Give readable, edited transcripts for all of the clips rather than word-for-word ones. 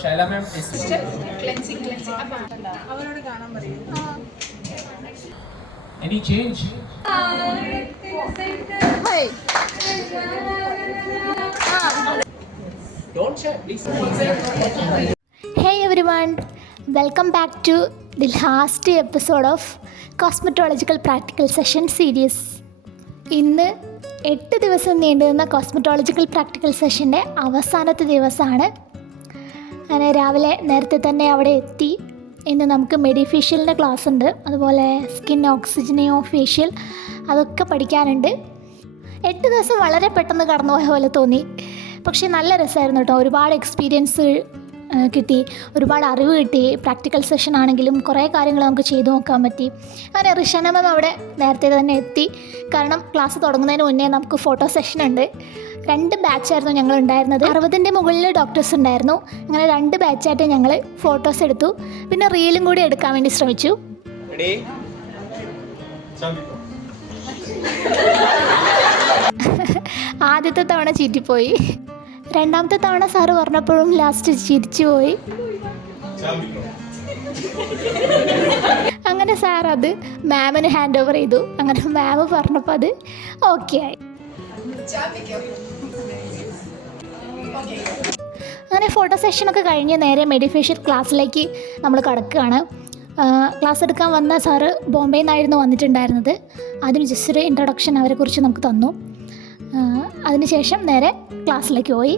ശൈല മാം അവരോട് കാണാൻ പറയും. Any change don't share please. Hey everyone, welcome back to the last episode of Cosmetological Practical Session series. ഇന്ന് 8 ദിവസം നീണ്ടുനിന്ന കോസ്മെറ്റോളജിക്കൽ പ്രാക്ടിക്കൽ സെഷൻ്റെ അവസാനത്തെ ദിവസമാണ്. അങ്ങനെ രാവിലെ നേരത്തെ തന്നെ അവിടെ എത്തി. ഇന്ന് നമുക്ക് മെഡിഫേഷ്യലിൻ്റെ ക്ലാസ് ഉണ്ട്, അതുപോലെ സ്കിൻ ഓക്സിജനിയോ ഫേഷ്യൽ അതൊക്കെ പഠിക്കാനുണ്ട്. 8 ദിവസം വളരെ പെട്ടെന്ന് കടന്നുപോയ പോലെ തോന്നി. പക്ഷേ നല്ല രസമായിരുന്നു കേട്ടോ. ഒരുപാട് എക്സ്പീരിയൻസ് കിട്ടി, ഒരുപാട് അറിവ് കിട്ടി. പ്രാക്ടിക്കൽ സെഷൻ ആണെങ്കിലും കുറേ കാര്യങ്ങൾ നമുക്ക് ചെയ്തു നോക്കാൻ പറ്റി. അങ്ങനെ റിഷാന മാം അവിടെ നേരത്തെ തന്നെ എത്തി. കാരണം ക്ലാസ് തുടങ്ങുന്നതിന് മുന്നേ നമുക്ക് ഫോട്ടോ സെഷൻ ഉണ്ട്. 2 ബാച്ചായിരുന്നു ഞങ്ങൾ ഉണ്ടായിരുന്നത്. 60ൻ്റെ മുകളിൽ ഡോക്ടേഴ്സ് ഉണ്ടായിരുന്നു. അങ്ങനെ 2 ബാച്ചായിട്ട് ഞങ്ങൾ ഫോട്ടോസ് എടുത്തു. പിന്നെ റീലും കൂടി എടുക്കാൻ വേണ്ടി ശ്രമിച്ചു. ആദ്യത്തെ തവണ ചീറ്റിപ്പോയി. 2ാമത്തെ തവണ സാറ് പറഞ്ഞപ്പോഴും ലാസ്റ്റ് ചിരിച്ചു പോയി. അങ്ങനെ സാർ അത് മാമിന് ഹാൻഡ് ഓവർ ചെയ്തു. അങ്ങനെ മാം പറഞ്ഞപ്പോൾ അത് ഓക്കെ ആയി. അങ്ങനെ ഫോട്ടോ സെഷനൊക്കെ കഴിഞ്ഞ് നേരെ മെഡിഫേഷ്യൽ ക്ലാസ്സിലേക്ക് നമ്മൾ കടക്കുകയാണ്. ക്ലാസ് എടുക്കാൻ വന്ന സാറ് ബോംബെയിൽ നിന്നായിരുന്നു വന്നിട്ടുണ്ടായിരുന്നത്. അതിന് ജസ്റ്റ് ഒരു ഇൻട്രൊഡക്ഷൻ അവരെക്കുറിച്ച് നമുക്ക് തന്നു. അതിനുശേഷം നേരെ ക്ലാസ്സിലേക്ക് പോയി.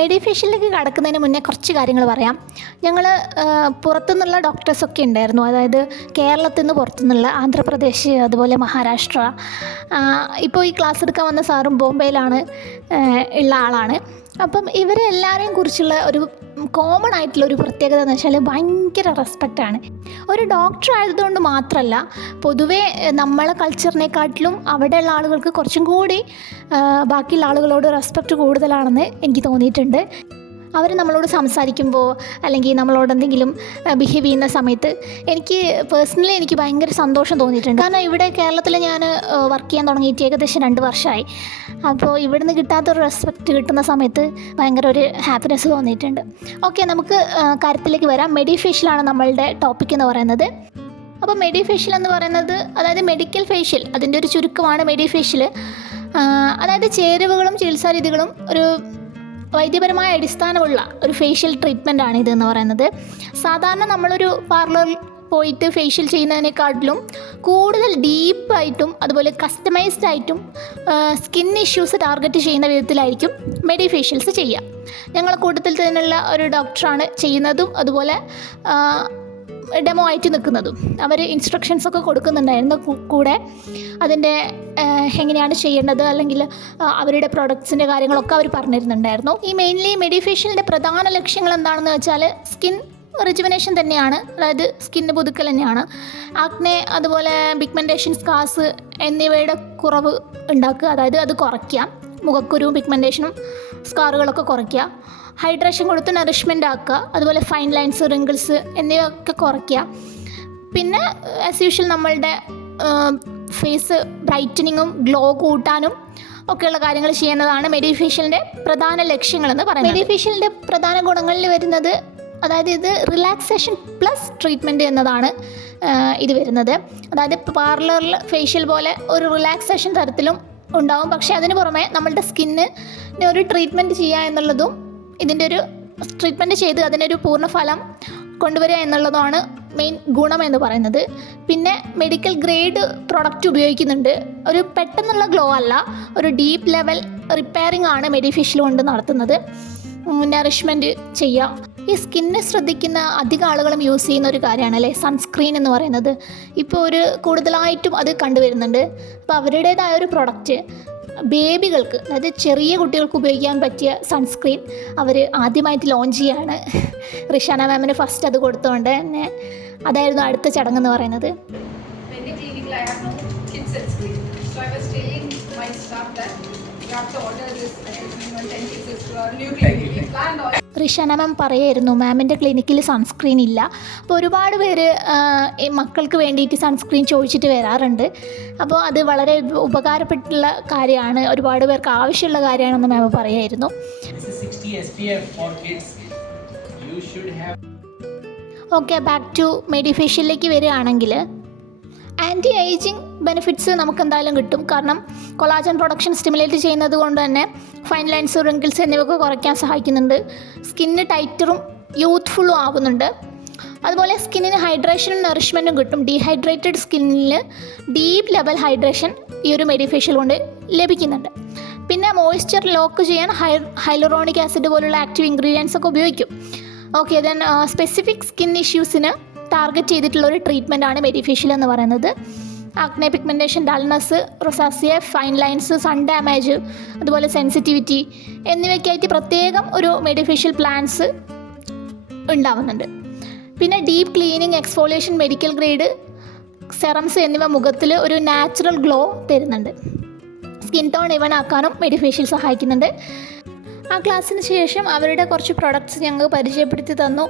മെഡിഫേഷ്യലിലേക്ക് കടക്കുന്നതിന് മുന്നേ കുറച്ച് കാര്യങ്ങൾ പറയാം. ഞങ്ങൾ പുറത്തുനിന്നുള്ള ഡോക്ടേഴ്സൊക്കെ ഉണ്ടായിരുന്നു. അതായത് കേരളത്തിൽ നിന്ന് പുറത്തുനിന്നുള്ള ആന്ധ്രാപ്രദേശ്, അതുപോലെ മഹാരാഷ്ട്ര. ഇപ്പോൾ ഈ ക്ലാസ് എടുക്കാൻ വന്ന സാറും ബോംബെയിലാണ് ഉള്ള ആളാണ്. അപ്പം ഇവരെ എല്ലാവരെയും കുറിച്ചുള്ള ഒരു കോമൺ ആയിട്ടുള്ളൊരു പ്രത്യേകത എന്ന് വെച്ചാൽ ഭയങ്കര റെസ്പെക്റ്റാണ്. ഒരു ഡോക്ടർ ആയതുകൊണ്ട് മാത്രമല്ല, പൊതുവേ നമ്മളെ കൾച്ചറിനെക്കാട്ടിലും അവിടെയുള്ള ആളുകൾക്ക് കുറച്ചും കൂടി ബാക്കിയുള്ള ആളുകളോട് റെസ്പെക്റ്റ് കൂടുതലാണെന്ന് എനിക്ക് തോന്നിയിട്ടുണ്ട്. അവർ നമ്മളോട് സംസാരിക്കുമ്പോൾ അല്ലെങ്കിൽ നമ്മളോട് എന്തെങ്കിലും ബിഹേവ് ചെയ്യുന്ന സമയത്ത് എനിക്ക് ഭയങ്കര സന്തോഷം തോന്നിയിട്ടുണ്ട്. കാരണം ഇവിടെ കേരളത്തിൽ ഞാൻ വർക്ക് ചെയ്യാൻ തുടങ്ങിയിട്ട് ഏകദേശം 2 വർഷമായി. അപ്പോൾ ഇവിടുന്ന് കിട്ടാത്തൊരു റെസ്പെക്റ്റ് കിട്ടുന്ന സമയത്ത് ഭയങ്കര ഒരു ഹാപ്പിനെസ് തോന്നിയിട്ടുണ്ട്. ഓക്കെ, നമുക്ക് കാര്യത്തിലേക്ക് വരാം. മെഡിഫേഷ്യലാണ് നമ്മളുടെ ടോപ്പിക് എന്ന് പറയുന്നത്. അപ്പോൾ മെഡിഫേഷ്യൽ എന്ന് പറയുന്നത് അതായത് മെഡിക്കൽ ഫേഷ്യൽ, അതിൻ്റെ ഒരു ചുരുക്കമാണ് മെഡിഫേഷ്യൽ. അതായത് ചേരുവകളും ചികിത്സാരീതികളും ഒരു വൈദ്യപരമായ അടിസ്ഥാനമുള്ള ഒരു ഫേഷ്യൽ ട്രീറ്റ്മെൻ്റ് ആണ് ഇതെന്ന് പറയുന്നത്. സാധാരണ നമ്മളൊരു പാർലറിൽ പോയിട്ട് ഫേഷ്യൽ ചെയ്യുന്നതിനെക്കാട്ടിലും കൂടുതൽ ഡീപ്പായിട്ടും അതുപോലെ കസ്റ്റമൈസ്ഡ് ആയിട്ടും സ്കിൻ ഇഷ്യൂസ് ടാർഗറ്റ് ചെയ്യുന്ന വിധത്തിലായിരിക്കും മെഡിഫേഷ്യൽസ് ചെയ്യുക. ഞങ്ങളെ കൂട്ടത്തിൽ തന്നെയുള്ള ഒരു ഡോക്ടറാണ് ചെയ്യുന്നതും അതുപോലെ ഡെമോ ആയിട്ട് നിൽക്കുന്നതും. അവർ ഇൻസ്ട്രക്ഷൻസൊക്കെ കൊടുക്കുന്നുണ്ടായിരുന്നു കൂടെ. അതിൻ്റെ എങ്ങനെയാണ് ചെയ്യേണ്ടത് അല്ലെങ്കിൽ അവരുടെ പ്രൊഡക്ട്സിൻ്റെ കാര്യങ്ങളൊക്കെ അവർ പറഞ്ഞിരുന്നുണ്ടായിരുന്നു. ഈ മെയിൻലി മെഡിഫേഷ്യലിൻ്റെ പ്രധാന ലക്ഷ്യങ്ങൾ എന്താണെന്ന് വെച്ചാൽ സ്കിൻ റിജുവനേഷൻ തന്നെയാണ്. അതായത് സ്കിന്ന് പുതുക്കൽ തന്നെയാണ്. ആക്നെ, അതുപോലെ പിഗ്മെൻറ്റേഷൻ, സ്കാർസ് എന്നിവയുടെ കുറവ് ഉണ്ടാക്കുക, അതായത് അത് കുറയ്ക്കുക. മുഖക്കുരുവും പിഗ്മെൻറ്റേഷനും സ്കാറുകളൊക്കെ കുറയ്ക്കുക. ഹൈഡ്രേഷൻ കൊടുത്ത് നറിഷ്മെൻ്റ് ആക്കുക. അതുപോലെ ഫൈൻ ലൈൻസ്, റിങ്കിൾസ് എന്നിവയൊക്കെ കുറയ്ക്കുക. പിന്നെ ആസ് യൂഷ്വൽ നമ്മളുടെ ഫേസ് ബ്രൈറ്റനിങ്ങും ഗ്ലോ കൂട്ടാനും ഒക്കെയുള്ള കാര്യങ്ങൾ ചെയ്യുന്നതാണ് മെഡിഫേഷ്യലിൻ്റെ പ്രധാന ലക്ഷ്യങ്ങളെന്ന് പറയുന്നത്. മെഡിഫേഷ്യലിൻ്റെ പ്രധാന ഗുണങ്ങളിൽ വരുന്നത്, അതായത് ഇത് റിലാക്സേഷൻ പ്ലസ് ട്രീറ്റ്മെൻറ്റ് എന്നതാണ് ഇത് വരുന്നത്. അതായത് പാർലറിൽ ഫേഷ്യൽ പോലെ ഒരു റിലാക്സേഷൻ തരത്തിലും ഉണ്ടാവും. പക്ഷേ അതിന് പുറമെ നമ്മളുടെ സ്കിന്നിന് ഒരു ട്രീറ്റ്മെൻറ്റ് ചെയ്യുക എന്നുള്ളതും, ഇതിൻ്റെ ഒരു ട്രീറ്റ്മെൻറ്റ് ചെയ്ത് അതിനൊരു പൂർണ്ണഫലം കൊണ്ടുവരിക എന്നുള്ളതാണ് മെയിൻ ഗുണം എന്ന് പറയുന്നത്. പിന്നെ മെഡിക്കൽ ഗ്രേഡ് പ്രൊഡക്റ്റ് ഉപയോഗിക്കുന്നുണ്ട്. ഒരു പെട്ടെന്നുള്ള ഗ്ലോ അല്ല, ഒരു ഡീപ്പ് ലെവൽ റിപ്പയറിംഗ് ആണ് മെഡിഫേഷ്യൽ കൊണ്ട് നടത്തുന്നത്. നറിഷ്മെൻറ്റ് ചെയ്യാം. ഈ സ്കിന്നെ ശ്രദ്ധിക്കുന്ന അധികം ആളുകളും യൂസ് ചെയ്യുന്ന ഒരു കാര്യമാണ് അല്ലേ സൺസ്ക്രീൻ എന്ന് പറയുന്നത്. ഇപ്പോൾ കൂടുതലായിട്ടും അത് കണ്ടുവരുന്നുണ്ട്. അപ്പോൾ അവരുടേതായ ഒരു പ്രൊഡക്റ്റ് ബേബികൾക്ക്, അതായത് ചെറിയ കുട്ടികൾക്ക് ഉപയോഗിക്കാൻ പറ്റിയ സൺസ്ക്രീൻ അവർ ആദ്യമായിട്ട് ലോഞ്ച് ചെയ്യുകയാണ്. റിഷാന മാമിന് ഫസ്റ്റ് അത് കൊടുത്തുകൊണ്ട് തന്നെ അതായിരുന്നു അടുത്ത ചടങ്ങെന്ന് പറയുന്നത്. You have to order this packaging on 10 pieces to our new clinic. We planned all. Rishana മാം പറയായിരുന്നു മാമിൻ്റെ ക്ലിനിക്കിൽ സൺസ്ക്രീൻ ഇല്ല. അപ്പോൾ ഒരുപാട് പേര് ഈ മക്കൾക്ക് വേണ്ടിയിട്ട് സൺസ്ക്രീൻ ചോദിച്ചിട്ട് വരാറുണ്ട്. അപ്പോൾ അത് വളരെ ഉപകാരപ്പെട്ടുള്ള കാര്യമാണ്, ഒരുപാട് പേർക്ക് ആവശ്യമുള്ള കാര്യമാണെന്ന് മാം പറയായിരുന്നു. This is 60 SPF for kids. You should have. Okay, back to മെഡിഫേഷ്യലിലേക്ക് വരികയാണെങ്കിൽ ആൻറ്റി ഏജിങ് ബെനിഫിറ്റ്സ് നമുക്ക് എന്തായാലും കിട്ടും. കാരണം കൊളാജൻ പ്രൊഡക്ഷൻ സ്റ്റിമുലേറ്റ് ചെയ്യുന്നത് കൊണ്ട് തന്നെ ഫൈൻ ലൈൻസ്, റിങ്കിൾസ് എന്നിവയൊക്കെ കുറയ്ക്കാൻ സഹായിക്കുന്നുണ്ട്. സ്കിന്ന് ടൈറ്ററും യൂത്ത്ഫുള്ളും ആവുന്നുണ്ട്. അതുപോലെ സ്കിന്നിന് ഹൈഡ്രേഷനും നറിഷ്മെൻറ്റും കിട്ടും. ഡീഹൈഡ്രേറ്റഡ് സ്കിന്നിൽ ഡീപ്പ് ലെവൽ ഹൈഡ്രേഷൻ ഈ ഒരു മെഡിഫേഷ്യൽ കൊണ്ട് ലഭിക്കുന്നുണ്ട്. പിന്നെ മോയ്സ്ചർ ലോക്ക് ചെയ്യാൻ ഹൈലറോണിക് ആസിഡ് പോലുള്ള ആക്റ്റീവ് ഇൻഗ്രീഡിയൻസ് ഒക്കെ ഉപയോഗിക്കും. ഓക്കെ, ദെൻ സ്പെസിഫിക് സ്കിൻ ഇഷ്യൂസിന് ടാർഗറ്റ് ചെയ്തിട്ടുള്ള ഒരു ട്രീറ്റ്മെൻറ്റാണ് മെഡിഫേഷ്യൽ എന്ന് പറയുന്നത്. Acne, pigmentation, dullness, rosacea, fine lines, sun damage, അതുപോലെ സെൻസിറ്റിവിറ്റി എന്നിവയ്ക്കായിട്ട് പ്രത്യേകം ഒരു മെഡിഫേഷ്യൽ പ്ലാൻസ് ഉണ്ടാവുന്നുണ്ട്. പിന്നെ deep cleaning, exfoliation, medical grade serums എന്നിവ മുഖത്തിൽ ഒരു നാച്ചുറൽ ഗ്ലോ തരുന്നുണ്ട്. സ്കിൻ ടോൺ ഇവൻ ആക്കാനും മെഡിഫേഷ്യൽ സഹായിക്കുന്നുണ്ട്. ആ ക്ലാസ്സിന് ശേഷം അവരുടെ കുറച്ച് പ്രൊഡക്ട്സ് ഞങ്ങൾക്ക് പരിചയപ്പെടുത്തി തന്നു.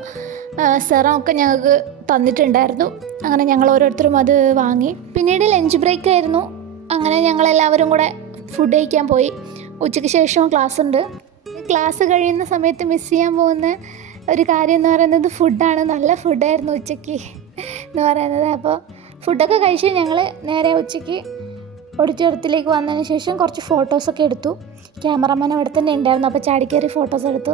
സെറം ഒക്കെ ഞങ്ങൾക്ക് തന്നിട്ടുണ്ടായിരുന്നു. അങ്ങനെ ഞങ്ങൾ ഓരോരുത്തരും അത് വാങ്ങി. പിന്നീട് ലഞ്ച് ബ്രേക്ക് ആയിരുന്നു. അങ്ങനെ ഞങ്ങളെല്ലാവരും കൂടെ ഫുഡ് കഴിക്കാൻ പോയി. ഉച്ചയ്ക്ക് ശേഷവും ക്ലാസ് ഉണ്ട്. ക്ലാസ് കഴിയുന്ന സമയത്ത് മിസ് ചെയ്യാൻ പോകുന്ന ഒരു കാര്യം എന്ന് പറയുന്നത് ഫുഡാണ്. നല്ല ഫുഡായിരുന്നു ഉച്ചയ്ക്ക് എന്ന് പറയുന്നത്. അപ്പോൾ ഫുഡൊക്കെ കഴിച്ച് ഞങ്ങൾ നേരെ ഉച്ചയ്ക്ക് ഓഡിറ്റോറിയത്തിലേക്ക് വന്നതിന് ശേഷം കുറച്ച് ഫോട്ടോസൊക്കെ എടുത്തു. ക്യാമറമാൻ അവിടെ തന്നെ ഉണ്ടായിരുന്നു. അപ്പോൾ ചാടിക്കയറി ഫോട്ടോസ് എടുത്തു.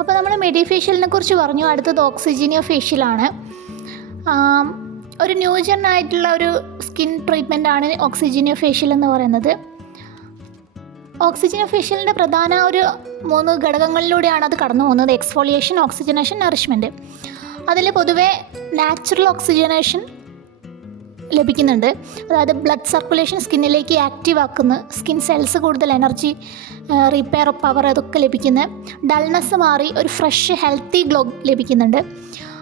അപ്പോൾ നമ്മൾ മെഡിഫേഷ്യലിനെ കുറിച്ച് പറഞ്ഞു. അടുത്തത് ഓക്സിജനിയോ ഫേഷ്യലാണ്. ഒരു ന്യൂജൻ ആയിട്ടുള്ള ഒരു സ്കിൻ ട്രീറ്റ്മെൻറ്റാണ് ഓക്സിജനിയോ ഫേഷ്യൽ എന്ന് പറയുന്നത്. ഓക്സിജനിയോ ഫേഷ്യലിൻ്റെ പ്രധാന ഒരു 3 ഘടകങ്ങളിലൂടെയാണ് അത് കടന്നു പോകുന്നത്. Exfoliation, oxygenation, nourishment. അതിൽ പൊതുവേ നാച്ചുറൽ ഓക്സിജനേഷൻ ലഭിക്കുന്നുണ്ട്. അതായത് ബ്ലഡ് സർക്കുലേഷൻ സ്കിന്നിലേക്ക് ആക്റ്റീവ് ആക്കുന്ന, സ്കിൻ സെൽസ് കൂടുതൽ എനർജി, റിപ്പയർ പവർ അതൊക്കെ ലഭിക്കുന്ന, ഡൾനെസ് മാറി ഒരു ഫ്രഷ് ഹെൽത്തി ഗ്ലോ ലഭിക്കുന്നുണ്ട്.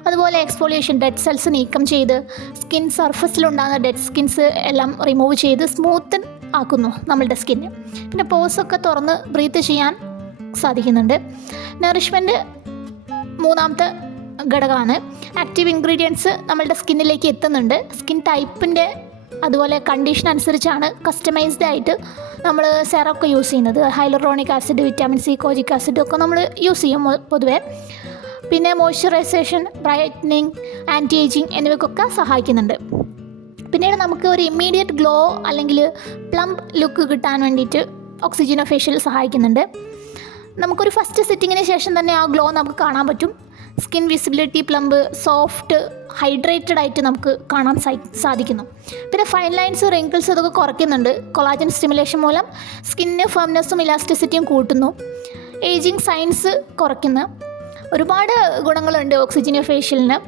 അതുപോലെ എക്സ്ഫോളിയേഷൻ, ഡെഡ് സെൽസ് നീക്കം ചെയ്ത് സ്കിൻ സർഫസിലുണ്ടാകുന്ന ഡെഡ് സ്കിൻസ് എല്ലാം റിമൂവ് ചെയ്ത് സ്മൂത്തൻ ആക്കുന്നു നമ്മളുടെ സ്കിന്ന്. പിന്നെ പോസൊക്കെ തുറന്ന് ബ്രീത്ത് ചെയ്യാൻ സാധിക്കുന്നുണ്ട്. നറിഷ്മെൻറ്റ് മൂന്നാമത്തെ ഘടകമാണ്. ആക്റ്റീവ് ഇൻഗ്രീഡിയൻസ് നമ്മളുടെ സ്കിന്നിലേക്ക് എത്തുന്നുണ്ട്. സ്കിൻ ടൈപ്പിൻ്റെ അതുപോലെ കണ്ടീഷൻ അനുസരിച്ചാണ് കസ്റ്റമൈസ്ഡ് ആയിട്ട് നമ്മൾ സെറമൊക്കെ യൂസ് ചെയ്യുന്നത്. Hyaluronic acid, vitamin C, കോജിക് acid ഒക്കെ നമ്മൾ യൂസ് ചെയ്യും പൊതുവേ. പിന്നെ മോയ്സ്ചറൈസേഷൻ, ബ്രൈറ്റനിങ്, ആൻറ്റി ഏജിങ് എന്നിവയ്ക്കൊക്കെ സഹായിക്കുന്നുണ്ട്. പിന്നീട് നമുക്ക് ഒരു ഇമ്മീഡിയറ്റ് ഗ്ലോ അല്ലെങ്കിൽ പ്ലംപ് ലുക്ക് കിട്ടാൻ വേണ്ടിയിട്ട് ഓക്സിജനോ ഫേഷ്യൽ സഹായിക്കുന്നുണ്ട്. നമുക്കൊരു ഫസ്റ്റ് സിറ്റിങ്ങിന് ശേഷം തന്നെ ആ ഗ്ലോ നമുക്ക് കാണാൻ പറ്റും. Skin visibility, plumb, soft, hydrated ആയിട്ട് നമുക്ക് കാണാൻ സാധിക്കുന്നു. പിന്നെ ഫൈൻ ലൈൻസ്, റിങ്കിൾസ് ഇതൊക്കെ കുറയ്ക്കുന്നുണ്ട്. കൊളാജൻ സ്റ്റിമുലേഷൻ മൂലം സ്കിന്നിന് ഫേംനെസ്സും ഇലാസ്റ്റിസിറ്റിയും കൂട്ടുന്നു. ഏജിങ് സൈൻസ് കുറയ്ക്കുന്നു. ഒരുപാട് ഗുണങ്ങളുണ്ട് ഓക്സിജനിയോ ഫേഷ്യലിന്.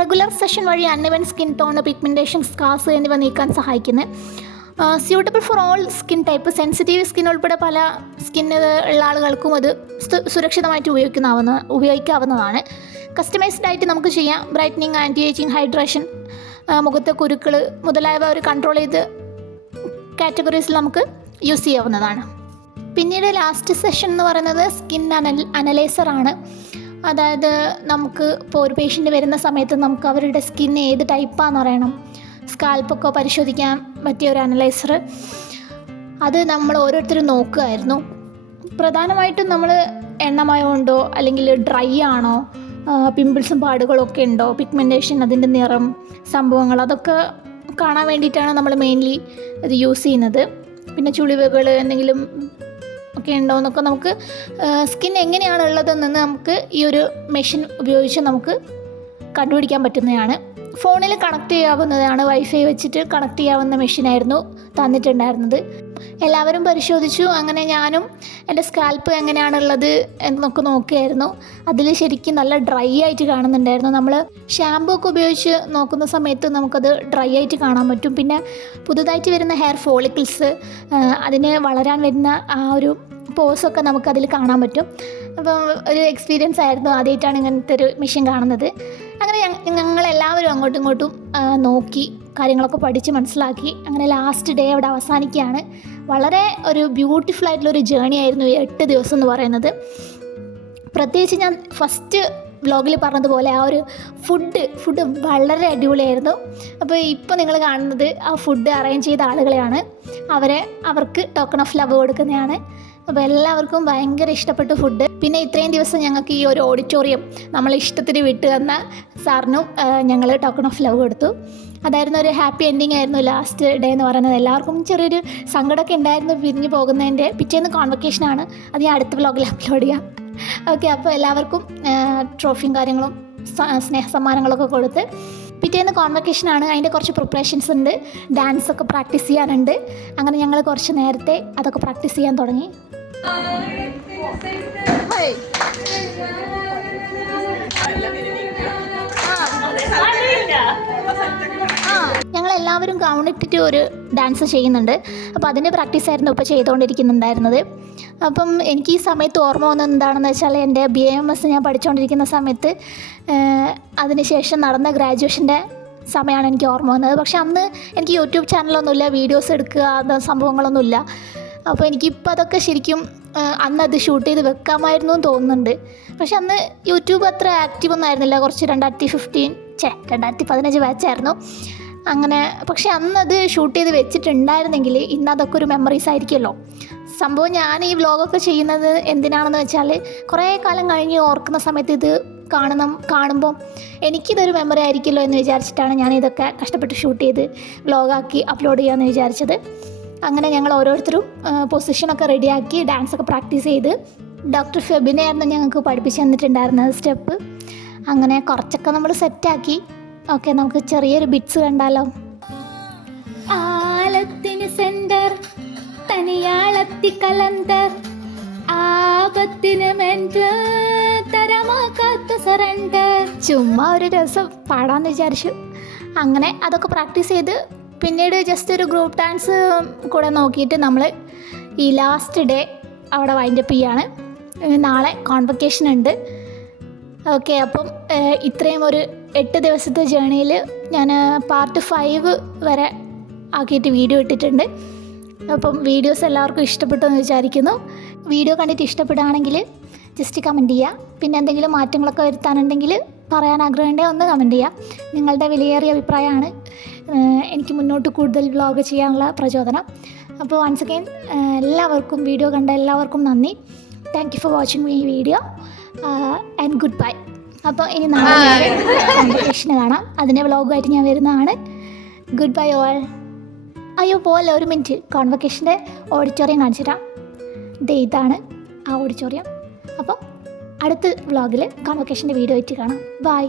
റെഗുലർ സെഷൻ വഴി uneven skin tone, pigmentation, scars എന്നിവ നീക്കാൻ സഹായിക്കുന്നത്. Suitable for all skin type, sensitive skin ഉൾപ്പെടെ പല സ്കിന്ന് ഉള്ള ആളുകൾക്കും അത് സുരക്ഷിതമായിട്ട് ഉപയോഗിക്കാവുന്നതാണ്. കസ്റ്റമൈസ്ഡ് ആയിട്ട് നമുക്ക് ചെയ്യാം. ബ്രൈറ്റനിങ്, ആൻറ്റി ഏജിങ്, ഹൈഡ്രേഷൻ, മുഖത്തെ കുരുക്കൾ മുതലായവ ഒരു കൺട്രോൾ ചെയ്ത് കാറ്റഗറീസിൽ നമുക്ക് യൂസ് ചെയ്യാവുന്നതാണ്. പിന്നീട് ലാസ്റ്റ് സെഷൻ എന്ന് പറയുന്നത് സ്കിൻ അനലൈസറാണ്. അതായത് നമുക്ക് ഇപ്പോൾ ഒരു പേഷ്യൻ്റ് വരുന്ന സമയത്ത് നമുക്ക് അവരുടെ സ്കിൻ ഏത് ടൈപ്പാണെന്ന് അറിയണം. സ്കാൽപ്പൊക്കെ പരിശോധിക്കാൻ പറ്റിയ ഒരു അനലൈസർ. അത് നമ്മൾ ഓരോരുത്തരും നോക്കുമായിരുന്നു. പ്രധാനമായിട്ടും നമ്മൾ എണ്ണമയമുണ്ടോ അല്ലെങ്കിൽ ഡ്രൈ ആണോ, പിമ്പിൾസും പാടുകളൊക്കെ ഉണ്ടോ, പിഗ്മെൻറ്റേഷൻ, അതിൻ്റെ നിറം, സംഭവങ്ങൾ അതൊക്കെ കാണാൻ വേണ്ടിയിട്ടാണ് നമ്മൾ മെയിൻലി ഇത് യൂസ് ചെയ്യുന്നത്. പിന്നെ ചുളിവുകൾ എന്തെങ്കിലും ഒക്കെ ഉണ്ടോ എന്നൊക്കെ നമുക്ക് സ്കിൻ എങ്ങനെയാണ് ഉള്ളതെന്ന് നമുക്ക് ഈ ഒരു മെഷീൻ ഉപയോഗിച്ച് നമുക്ക് കണ്ടുപിടിക്കാൻ പറ്റുന്നതാണ്. ഫോണിൽ കണക്ട് ചെയ്യാവുന്നതാണ്. വൈഫൈ വെച്ചിട്ട് കണക്ട് ചെയ്യാവുന്ന മെഷീനായിരുന്നു തന്നിട്ടുണ്ടായിരുന്നത്. എല്ലാവരും പരിശോധിച്ചു. അങ്ങനെ ഞാനും എൻ്റെ സ്കാൽപ്പ് എങ്ങനെയാണുള്ളത് എന്നൊക്കെ നോക്കിയായിരുന്നു. അതിൽ ശരിക്കും നല്ല ഡ്രൈ ആയിട്ട് കാണുന്നുണ്ടായിരുന്നു. നമ്മൾ ഷാമ്പൂ ഒക്കെ ഉപയോഗിച്ച് നോക്കുന്ന സമയത്ത് നമുക്കത് ഡ്രൈ ആയിട്ട് കാണാൻ പറ്റും. പിന്നെ പുതുതായിട്ട് വരുന്ന ഹെയർ ഫോളിക്കിൾസ്, അതിന് വളരാൻ വരുന്ന ആ ഒരു പോസൊക്കെ നമുക്കതിൽ കാണാൻ പറ്റും. അപ്പം ഒരു എക്സ്പീരിയൻസ് ആയിരുന്നു. ആദ്യമായിട്ടാണ് ഇങ്ങനത്തെ ഒരു മെഷീൻ കാണുന്നത്. അങ്ങനെ ഞങ്ങളെല്ലാവരും അങ്ങോട്ടും ഇങ്ങോട്ടും നോക്കി കാര്യങ്ങളൊക്കെ പഠിച്ച് മനസ്സിലാക്കി അങ്ങനെ ലാസ്റ്റ് ഡേ അവിടെ അവസാനിക്കുകയാണ്. വളരെ ഒരു ബ്യൂട്ടിഫുൾ ആയിട്ടുള്ളൊരു ജേണി ആയിരുന്നു ഈ 8 ദിവസം എന്ന് പറയുന്നത്. പ്രത്യേകിച്ച് ഞാൻ ഫസ്റ്റ് വ്ലോഗിൽ പറഞ്ഞതുപോലെ ആ ഒരു ഫുഡ് വളരെ അടിപൊളിയായിരുന്നു. അപ്പോൾ ഇപ്പോൾ നിങ്ങൾ കാണുന്നത് ആ ഫുഡ് അറേഞ്ച് ചെയ്ത ആളുകളെയാണ്. അവർക്ക് ടോക്കൺ ഓഫ് ലവ് കൊടുക്കുന്നതാണ്. അപ്പോൾ എല്ലാവർക്കും ഭയങ്കര ഇഷ്ടപ്പെട്ടു ഫുഡ്. പിന്നെ ഇത്രയും ദിവസം ഞങ്ങൾക്ക് ഈ ഒരു ഓഡിറ്റോറിയം നമ്മൾ ഇഷ്ടത്തിന് വിട്ട് തന്ന സാറിനും ഞങ്ങൾ ടോക്കൺ ഓഫ് ലവ് കൊടുത്തു. അതായിരുന്നു ഒരു ഹാപ്പി എൻഡിങ് ആയിരുന്നു ലാസ്റ്റ് ഡേ എന്ന് പറയുന്നത്. എല്ലാവർക്കും ചെറിയൊരു സങ്കടമൊക്കെ ഉണ്ടായിരുന്നു പിരിഞ്ഞു പോകുന്നതിൻ്റെ. പിറ്റേന്ന് കോൺവക്കേഷനാണ്, അത് ഞാൻ അടുത്ത വ്ലോഗിൽ അപ്ലോഡ് ചെയ്യാം. ഓക്കെ, അപ്പോൾ എല്ലാവർക്കും ട്രോഫിയും കാര്യങ്ങളും സ്നേഹ സമ്മാനങ്ങളൊക്കെ കൊടുത്ത് പിറ്റേന്ന് കോൺവക്കേഷനാണ്. അതിൻ്റെ കുറച്ച് പ്രിപ്പറേഷൻസ് ഉണ്ട്, ഡാൻസൊക്കെ പ്രാക്ടീസ് ചെയ്യാനുണ്ട്. അങ്ങനെ ഞങ്ങൾ കുറച്ച് നേരത്തെ അതൊക്കെ പ്രാക്ടീസ് ചെയ്യാൻ തുടങ്ങി. ഞങ്ങളെല്ലാവരും ഗൗണിട്ടിട്ട് ഒരു ഡാൻസ് ചെയ്യുന്നുണ്ട്. അപ്പോൾ അതിൻ്റെ പ്രാക്ടീസായിരുന്നു ഇപ്പോൾ ചെയ്തുകൊണ്ടിരിക്കുന്നുണ്ടായിരുന്നത്. അപ്പം എനിക്ക് ഈ സമയത്ത് ഓർമ്മ വന്നത് എന്താണെന്ന് വെച്ചാൽ എൻ്റെ BAMS ഞാൻ പഠിച്ചുകൊണ്ടിരിക്കുന്ന സമയത്ത് അതിനുശേഷം നടന്ന ഗ്രാജുവേഷൻ്റെ സമയമാണ് എനിക്ക് ഓർമ്മ വന്നത്. പക്ഷെ അന്ന് എനിക്ക് യൂട്യൂബ് ചാനലൊന്നുമില്ല, വീഡിയോസ് എടുക്കുക അത് സംഭവങ്ങളൊന്നുമില്ല. അപ്പോൾ എനിക്കിപ്പോൾ അതൊക്കെ ശരിക്കും അന്നത് ഷൂട്ട് ചെയ്ത് വെക്കാമായിരുന്നു എന്ന് തോന്നുന്നുണ്ട്. പക്ഷെ അന്ന് യൂട്യൂബ് അത്ര ആക്റ്റീവ് ഒന്നും ആയിരുന്നില്ല. കുറച്ച് 2015 ബാച്ചായിരുന്നു അങ്ങനെ. പക്ഷെ അന്നത് ഷൂട്ട് ചെയ്ത് വെച്ചിട്ടുണ്ടായിരുന്നെങ്കിൽ ഇന്ന് അതൊക്കെ ഒരു മെമ്മറീസ് ആയിരിക്കുമല്ലോ. സംഭവം ഞാൻ ഈ വ്ലോഗൊക്കെ ചെയ്യുന്നത് എന്തിനാണെന്ന് വെച്ചാൽ കുറേ കാലം കഴിഞ്ഞ് ഓർക്കുന്ന സമയത്ത് ഇത് കാണുമ്പം എനിക്കിതൊരു മെമ്മറി ആയിരിക്കുമല്ലോ എന്ന് വിചാരിച്ചിട്ടാണ് ഞാനിതൊക്കെ കഷ്ടപ്പെട്ട് ഷൂട്ട് ചെയ്ത് വ്ലോഗാക്കി അപ്ലോഡ് ചെയ്യാമെന്ന് വിചാരിച്ചത്. അങ്ങനെ ഞങ്ങൾ ഓരോരുത്തരും പൊസിഷനൊക്കെ റെഡിയാക്കി ഡാൻസൊക്കെ പ്രാക്ടീസ് ചെയ്ത് ഡോക്ടർ ഫെബിനെയായിരുന്നു ഞങ്ങൾക്ക് പഠിപ്പിച്ച് തന്നിട്ടുണ്ടായിരുന്നത് സ്റ്റെപ്പ്. അങ്ങനെ കുറച്ചൊക്കെ നമ്മൾ സെറ്റാക്കി. ഓക്കെ, നമുക്ക് ചെറിയൊരു ബിറ്റ്സ് കണ്ടാലോ. ആലത്തിന് സെന്റർ തനിയാളത്തി കലന്തർ ആപത്തിന് മെന്റർ തരമാക്കാത്ത സറണ്ടർ. ചുമ്മാ ഒരു രസം പാടാമെന്ന് വിചാരിച്ചു. അങ്ങനെ അതൊക്കെ പ്രാക്ടീസ് ചെയ്ത് പിന്നീട് ജസ്റ്റ് ഒരു ഗ്രൂപ്പ് ഡാൻസ് കൂടെ നോക്കിയിട്ട് നമ്മൾ ഈ ലാസ്റ്റ് ഡേ അവിടെ വൈൻഡപ്പ് ചെയ്യാണ്. നാളെ കോൺവക്കേഷൻ ഉണ്ട്. ഓക്കെ, അപ്പം ഇത്രയും ഒരു 8 ദിവസത്തെ ജേണിയിൽ ഞാൻ പാർട്ട് 5 വരെ ആക്കിയിട്ട് വീഡിയോ ഇട്ടിട്ടുണ്ട്. അപ്പം വീഡിയോസ് എല്ലാവർക്കും ഇഷ്ടപ്പെട്ടു എന്ന് വിചാരിക്കുന്നു. വീഡിയോ കണ്ടിട്ട് ഇഷ്ടപ്പെടുകയാണെങ്കിൽ ജസ്റ്റ് കമൻറ്റ് ചെയ്യുക. പിന്നെ എന്തെങ്കിലും മാറ്റങ്ങളൊക്കെ വരുത്താനുണ്ടെങ്കിൽ പറയാൻ ആഗ്രഹമുണ്ടെങ്കിൽ ഒന്ന് കമൻറ്റ് ചെയ്യുക. നിങ്ങളുടെ വിലയേറിയ അഭിപ്രായമാണ് എനിക്ക് മുന്നോട്ട് കൂടുതൽ വ്ലോഗ് ചെയ്യാനുള്ള പ്രചോദനം. അപ്പോൾ വൺസ് അഗൈൻ എല്ലാവർക്കും വീഡിയോ കണ്ട എല്ലാവർക്കും നന്ദി. Thank you for watching my video and good bye. അപ്പോൾ ഇനി നാളെ കോൺവക്കേഷന് കാണാം. അതിൻ്റെ വ്ലോഗുമായിട്ട് ഞാൻ വരുന്നതാണ്. Good bye all. അയ്യോ പോലെ ഒരു മിനിറ്റ്, കോൺവക്കേഷൻ്റെ ഓഡിറ്റോറിയം കാണിച്ചു തരാം. ഇതാണ് ആ ഓഡിറ്റോറിയം. അപ്പോൾ അടുത്ത വ്ലോഗിൽ കോൺവക്കേഷൻ്റെ വീഡിയോ ആയിട്ട് കാണാം. ബൈ.